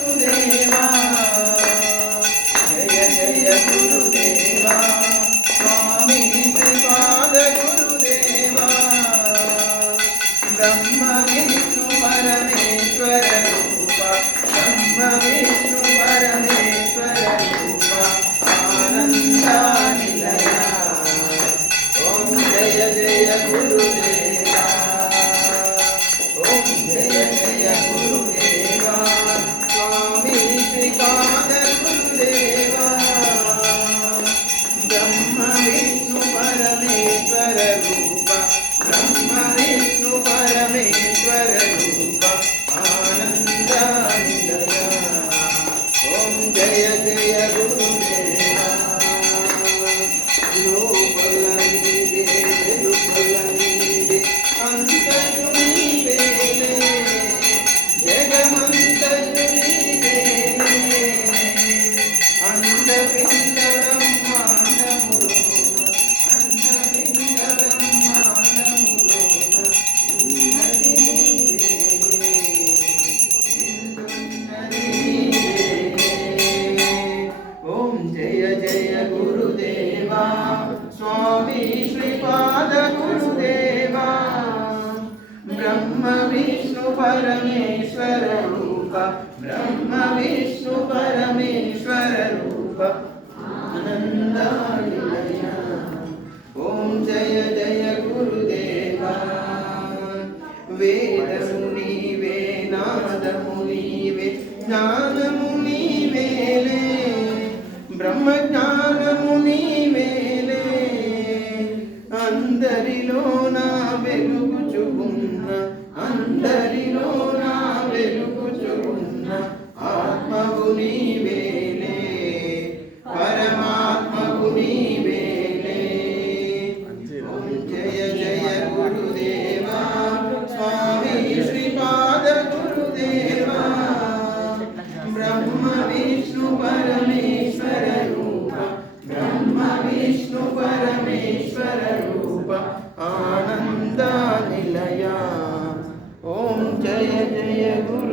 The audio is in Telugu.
गुरुदेवा जय जय गुरुदेवा स्वामी श्रीपाद गुरुदेवा ब्रह्म विष्णु परमेश्वर रूपा ब्रह्म विष्णु परमेश्वर रूपा आनंदा निलया ओम जय जय गुरुदेवा ओम जय जय गुरुदेवा स्वामी श्रीपाद गुरुदेवा ब्रह्म विष्णु परमेश्वर रूपा ब्रह्म विष्णु परमेश्वर रूपा आनंदा निलया ओम जय जय गुरुदेवा लोपल नीवे वेलुपल नीवे अंतयु नीवेले जगమంతయు నీవేలే అండపిండ బ్రహ్మాండములోన అండపిండ బ్రహ్మాండములోన ఉన్నది నీవేలే ఉన్నది నీవేలే ఓం జయ జయ గురుదేవా स्वामी श्रीपाद गुरुदेवा ब्रह्म विष्णु परमेश्वर रूपा ब्रह्म विष्णु परमेश्वर रूपा आनंदा निलया ओम जय जय गुरुदेवा वेदमु नीवे नादमु नीवे ज्ञानमु नीवेले ब्रह्म ज्ञानमु नीवेले అందరిలో నా వెలుగుచుకున్న అందరిలో నా వెలుగుచుకున్న ఆత్మవు నీవేలే పరమాత్మవు నీవేలే ఓం జయ జయ గురుదేవా స్వామి శ్రీపాద గురుదేవా బ్రహ్మ విష్ణు పరమేశ్వర రూప బ్రహ్మ విష్ణు పరమేశ్వర रूप आनंदा निलया ओम जय जय गुरु